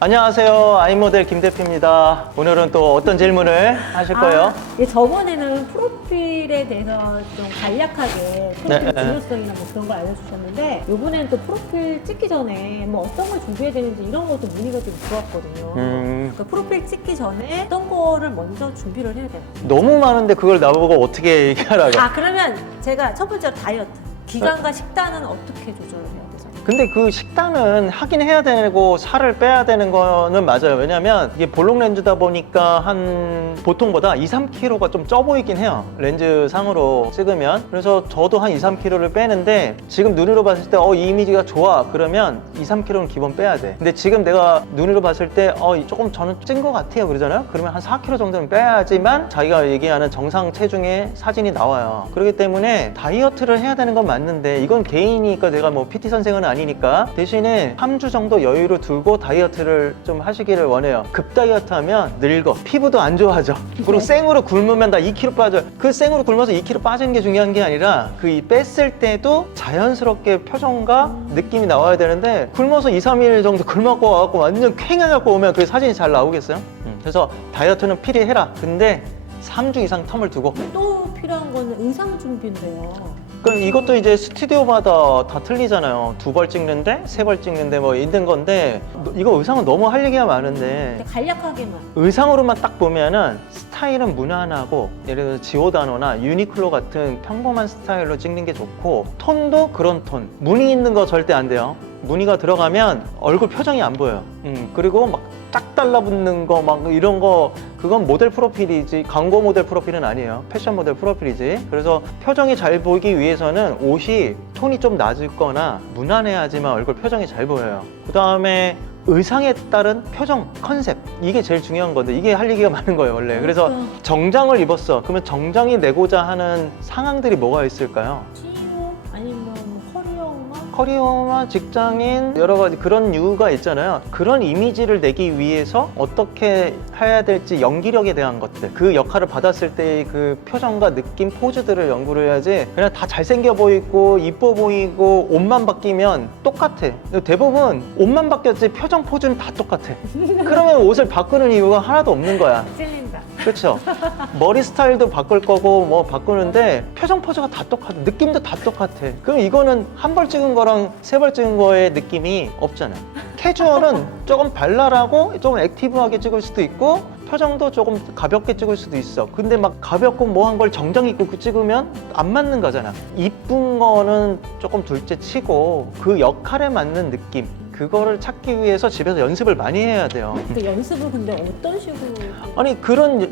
안녕하세요. 아이모델 김 대표입니다. 오늘은 또 어떤 질문을 하실 거예요? 예, 저번에는 프로필에 대해서 좀 간략하게 프로필 중요성이나 뭐 그런 걸 알려주셨는데 이번에는 또 프로필 찍기 전에 뭐 어떤 걸 준비해야 되는지 이런 것도 문의가 좀 들어왔거든요. 그러니까 프로필 찍기 전에 어떤 거를 먼저 준비를 해야 되나요? 너무 많은데 그걸 나보고 어떻게 얘기하라고? 그러면 제가 첫 번째로 다이어트. 기간과 식단은 어떻게 조절을 해야 되죠? 근데 그 식단은 하긴 해야 되고 살을 빼야 되는 거는 맞아요. 왜냐면 이게 볼록 렌즈다 보니까 한 보통보다 2, 3kg가 좀 쪄 보이긴 해요. 렌즈 상으로 찍으면. 그래서 저도 한 2, 3kg를 빼는데 지금 눈으로 봤을 때 이 이미지가 좋아. 그러면 2, 3kg는 기본 빼야 돼. 근데 지금 내가 눈으로 봤을 때 조금 저는 찐 것 같아요. 그러잖아요. 그러면 한 4kg 정도는 빼야지만 자기가 얘기하는 정상 체중의 사진이 나와요. 그렇기 때문에 다이어트를 해야 되는 건 맞는데 이건 개인이니까 내가 뭐 PT 선생은 아니니까 대신에 3주 정도 여유를 두고 다이어트를 좀 하시기를 원해요. 급 다이어트 하면 늙어. 피부도 안 좋아져. 그리고 생으로 굶으면 다 2kg 빠져요. 그 생으로 굶어서 2kg 빠지는 게 중요한 게 아니라 그 뺐을 때도 자연스럽게 표정과 느낌이 나와야 되는데 굶어서 2, 3일 정도 굶어갖고 와갖고 완전 쾌해갖고 오면 그 사진이 잘 나오겠어요? 그래서 다이어트는 필요해라. 근데 3주 이상 텀을 두고 또 필요한 거는 의상 준비인데요. 그럼 이것도 이제 스튜디오마다 다 틀리잖아요. 2벌 찍는데 3벌 찍는데 뭐 있는 건데 이거 의상은 너무 할 얘기가 많은데 간략하게만. 의상으로만 딱 보면은 스타일은 무난하고 예를 들어서 지오다노나 유니클로 같은 평범한 스타일로 찍는 게 좋고 톤도 그런 톤. 무늬 있는 거 절대 안 돼요. 무늬가 들어가면 얼굴 표정이 안 보여요. 그리고 막 딱 달라붙는 거 막 이런 거 그건 모델 프로필이지 광고 모델 프로필은 아니에요. 패션 모델 프로필이지. 그래서 표정이 잘 보이기 위해서는 옷이 톤이 좀 낮을 거나 무난해야지만 얼굴 표정이 잘 보여요. 그 다음에 의상에 따른 표정, 컨셉 이게 제일 중요한 건데 이게 할 얘기가 많은 거예요 원래. 그래서 정장을 입었어. 그러면 정장이 내고자 하는 상황들이 뭐가 있을까요? CEO 아니면 커리어만? 커리어나 직장인 여러 가지 그런 이유가 있잖아요. 그런 이미지를 내기 위해서 어떻게 해야 될지 연기력에 대한 것들 그 역할을 받았을 때의 그 표정과 느낌, 포즈들을 연구를 해야지 그냥 다 잘생겨 보이고 이뻐 보이고 옷만 바뀌면 똑같아. 대부분 옷만 바뀌었지 표정, 포즈는 다 똑같아. 그러면 옷을 바꾸는 이유가 하나도 없는 거야. 찔린다. 그렇죠. 머리 스타일도 바꿀 거고 뭐 바꾸는데 표정 포즈가 다 똑같아. 느낌도 다 똑같아. 그럼 이거는 한 벌 찍은 거랑 3벌 찍은 거의 느낌이 없잖아. 캐주얼은 조금 발랄하고 조금 액티브하게 찍을 수도 있고 표정도 조금 가볍게 찍을 수도 있어. 근데 막 가볍고 뭐 한 걸 정장 입고 찍으면 안 맞는 거잖아. 이쁜 거는 조금 둘째 치고 그 역할에 맞는 느낌 그거를 찾기 위해서 집에서 연습을 많이 해야 돼요. 그 연습을 근데 어떤 식으로? 아니 그런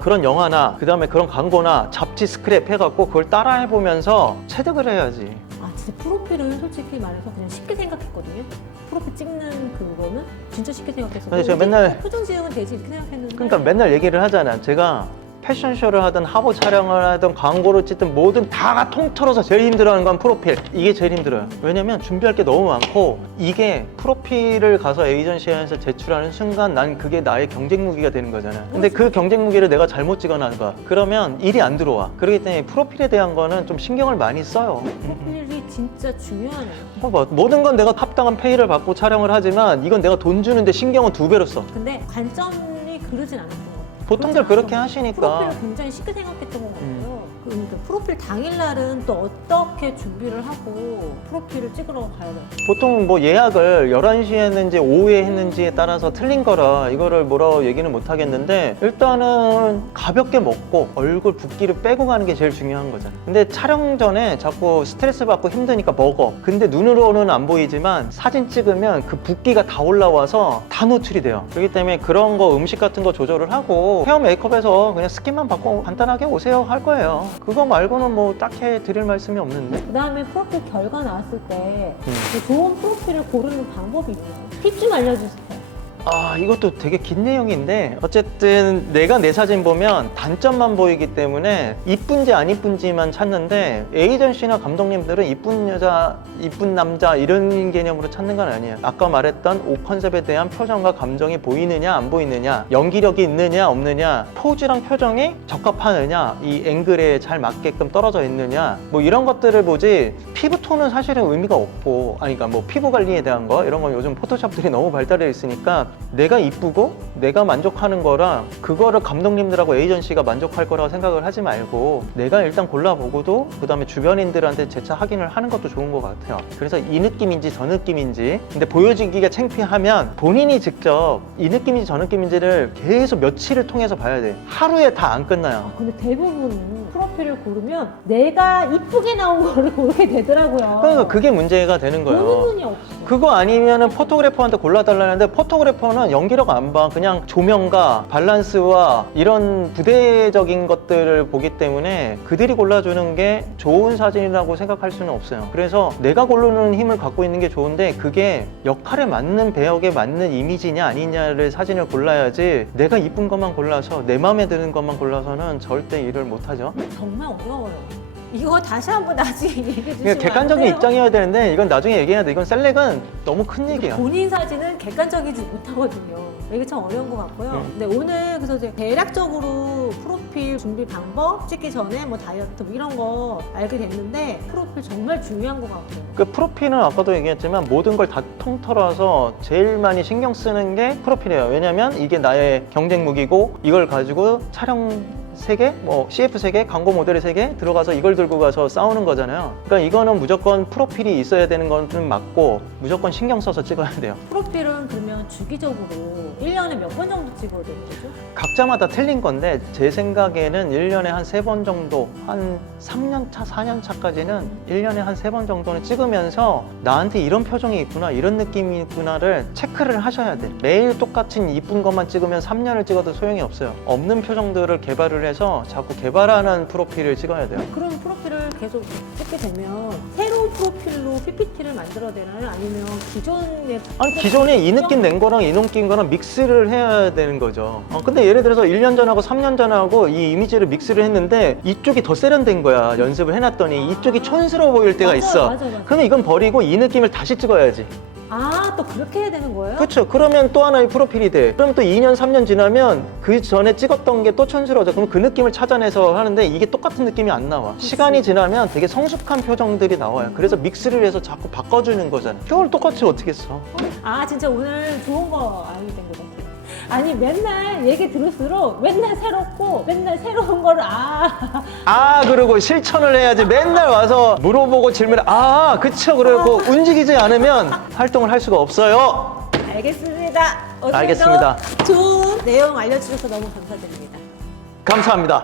그런 영화나 그 다음에 그런 광고나 잡지 스크랩 해갖고 그걸 따라 해보면서 체득을 해야지. 진짜 프로필은 솔직히 말해서 그냥 쉽게 생각했거든요. 프로필 찍는 그거는 진짜 쉽게 생각했어요. 근데 제가 맨날 표정 지으면 되지 이렇게 생각했는데. 그러니까 맨날 얘기를 하잖아. 제가 패션쇼를 하든 화보 촬영을 하든 광고를 찍든 뭐든 다 통틀어서 제일 힘들어하는 건 프로필. 이게 제일 힘들어요. 왜냐면 준비할 게 너무 많고 이게 프로필을 가서 에이전시에서 제출하는 순간 난 그게 나의 경쟁 무기가 되는 거잖아. 근데 그 경쟁 무기를 내가 잘못 찍어놔봐. 그러면 일이 안 들어와. 그렇기 때문에 프로필에 대한 거는 좀 신경을 많이 써요. 프로필이 진짜 중요하네요. 모든 건 내가 합당한 페이를 받고 촬영을 하지만 이건 내가 돈 주는데 신경은 2배로 써. 근데 관점이 그러진 않았던 것 같아요. 보통들 그렇게 하시니까. 프로필을 굉장히 쉽게 생각했던 것 같아요. 그러니까 프로필 당일날은 또 어떻게 준비를 하고 프로필을 찍으러 가야 돼요? 보통 뭐 예약을 11시에 했는지 오후에 했는지에 따라서 틀린 거라 이거를 뭐라고 얘기는 못 하겠는데 일단은 가볍게 먹고 얼굴 붓기를 빼고 가는 게 제일 중요한 거잖아. 근데 촬영 전에 자꾸 스트레스 받고 힘드니까 먹어. 근데 눈으로는 안 보이지만 사진 찍으면 그 붓기가 다 올라와서 다 노출이 돼요. 그렇기 때문에 그런 거 음식 같은 거 조절을 하고 헤어 메이크업에서 그냥 스킨만 받고 간단하게 오세요 할 거예요. 그거 말고는 뭐 딱히 드릴 말씀이 없는데. 그 다음에 프로필 결과 나왔을 때 좋은 프로필을 고르는 방법이 있나요? 팁 좀 알려주세요. 이것도 되게 긴 내용인데 어쨌든 내가 내 사진 보면 단점만 보이기 때문에 이쁜지 안 이쁜지만 찾는데 에이전시나 감독님들은 이쁜 여자, 이쁜 남자 이런 개념으로 찾는 건 아니에요. 아까 말했던 옷 컨셉에 대한 표정과 감정이 보이느냐 안 보이느냐, 연기력이 있느냐 없느냐, 포즈랑 표정이 적합하느냐, 이 앵글에 잘 맞게끔 떨어져 있느냐, 뭐 이런 것들을 보지 피부톤은 사실은 의미가 없고, 그러니까 뭐 피부 관리에 대한 거 이런 건 요즘 포토샵들이 너무 발달해 있으니까 내가 이쁘고 내가 만족하는 거라 그거를 감독님들하고 에이전시가 만족할 거라고 생각을 하지 말고 내가 일단 골라보고도 그 다음에 주변인들한테 재차 확인을 하는 것도 좋은 것 같아요. 그래서 이 느낌인지 저 느낌인지, 근데 보여지기가 창피하면 본인이 직접 이 느낌인지 저 느낌인지를 계속 며칠을 통해서 봐야 돼. 하루에 다 안 끝나요. 근데 대부분은 프로필을 고르면 내가 이쁘게 나온 거를 고르게 되더라고요. 그러니까 그게 문제가 되는 거예요. 보는 눈이 없어. 그거 아니면은 포토그래퍼한테 골라달라는데 포토그래퍼는 연기력 안 봐. 그냥 조명과 밸런스와 이런 부대적인 것들을 보기 때문에 그들이 골라주는 게 좋은 사진이라고 생각할 수는 없어요. 그래서 내가 고르는 힘을 갖고 있는 게 좋은데 그게 역할에 맞는 배역에 맞는 이미지냐 아니냐를 사진을 골라야지 내가 이쁜 것만 골라서 내 마음에 드는 것만 골라서는 절대 일을 못하죠. 정말 어려워요. 이거 다시 한번 나중에 얘기해 주시면 그러니까 객관적인 안 돼요? 입장이어야 되는데 이건 나중에 얘기해야 돼. 이건 셀렉은 너무 큰 얘기야. 본인 사진은 객관적이지 못하거든요. 이게 참 어려운 것 같고요. 근데 오늘 그래서 이제 대략적으로 프로필 준비 방법 찍기 전에 뭐 다이어트 뭐 이런 거 알게 됐는데 프로필 정말 중요한 것 같아요. 그 프로필은 아까도 얘기했지만 모든 걸 다 통틀어서 제일 많이 신경 쓰는 게 프로필이에요. 왜냐면 이게 나의 경쟁 무기고 이걸 가지고 촬영 3개, 뭐 CF 3개, 광고 모델이 3개 들어가서 이걸 들고 가서 싸우는 거잖아요. 그러니까 이거는 무조건 프로필이 있어야 되는 거는 맞고 무조건 신경 써서 찍어야 돼요. 프로필은 그러면 주기적으로 1년에 몇 번 정도 찍어야 되는 거죠? 각자마다 틀린 건데 제 생각에는 1년에 한 3번 정도, 한 3년 차, 4년 차까지는 1년에 한 3번 정도는 찍으면서 나한테 이런 표정이 있구나, 이런 느낌이 있구나를 체크를 하셔야 돼. 매일 똑같은 이쁜 것만 찍으면 3년을 찍어도 소용이 없어요. 없는 표정들을 개발을 해서 자꾸 개발하는 프로필을 찍어야 돼요. 그럼 프로필을 계속 찍게 되면 새로운 프로필로 PPT를 만들어야 되나요? 아니면 기존의 아니 기존에 이 느낌 낸 거랑 이 느낌 거랑 믹스를 해야 되는 거죠. 근데 예를 들어서 1년 전하고 3년 전하고 이 이미지를 믹스를 했는데 이쪽이 더 세련된 거야. 연습을 해놨더니 이쪽이 촌스러워 보일 때가 맞아요, 있어. 맞아요. 그러면 이건 버리고 이 느낌을 다시 찍어야지. 또 그렇게 해야 되는 거예요? 그렇죠. 그러면 또 하나의 프로필이 돼. 그럼 또 2년, 3년 지나면 그 전에 찍었던 게 또 촌스러워져. 그럼 그 느낌을 찾아내서 하는데 이게 똑같은 느낌이 안 나와. 시간이 지나면 되게 성숙한 표정들이 나와요. 그래서 믹스를 해서 자꾸 바꿔주는 거잖아. 그걸 똑같이 어떻게 써? 진짜 오늘 좋은 거 알게 된 것 같아요. 아니 맨날 얘기 들을수록 맨날 새롭고 맨날 새로운 거를 그러고 실천을 해야지. 맨날 와서 물어보고 질문을 그쵸. 그러고 움직이지 않으면 활동을 할 수가 없어요. 알겠습니다. 오늘도 알겠습니다. 좋은 내용 알려주셔서 너무 감사드립니다. 감사합니다.